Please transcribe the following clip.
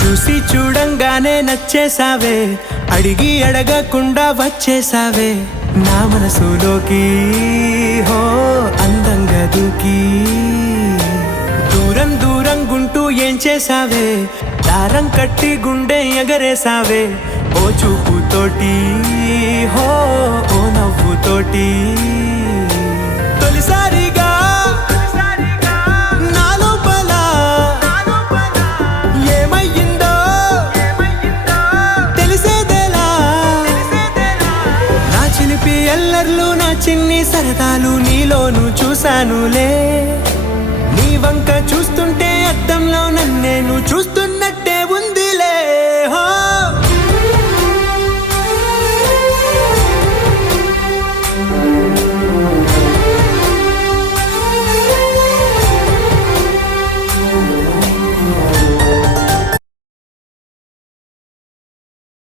చూసి చూడంగానే నచ్చేసావే, అడిగి అడగకుండా వచ్చేసావే నా మనసులోకి. హో అందంగా దూకి దూరం దూరం గుంటూ ఏం చేసావే, దారం కట్టి గుండె ఎగరేసావే ఓ చూపుతోటి. హో ఓ నవ్వుతోటి తొలిసారిగా నా లోపల ఏమయ్యిందో తెలిసేదేలా. నా చిలిపి ఎల్లర్లు నా చిన్ని సరదాలు నీలోను చూశానులే. నీ వంక చూస్తుంటే అద్దంలో నన్నేను చూస్తున్నట్టు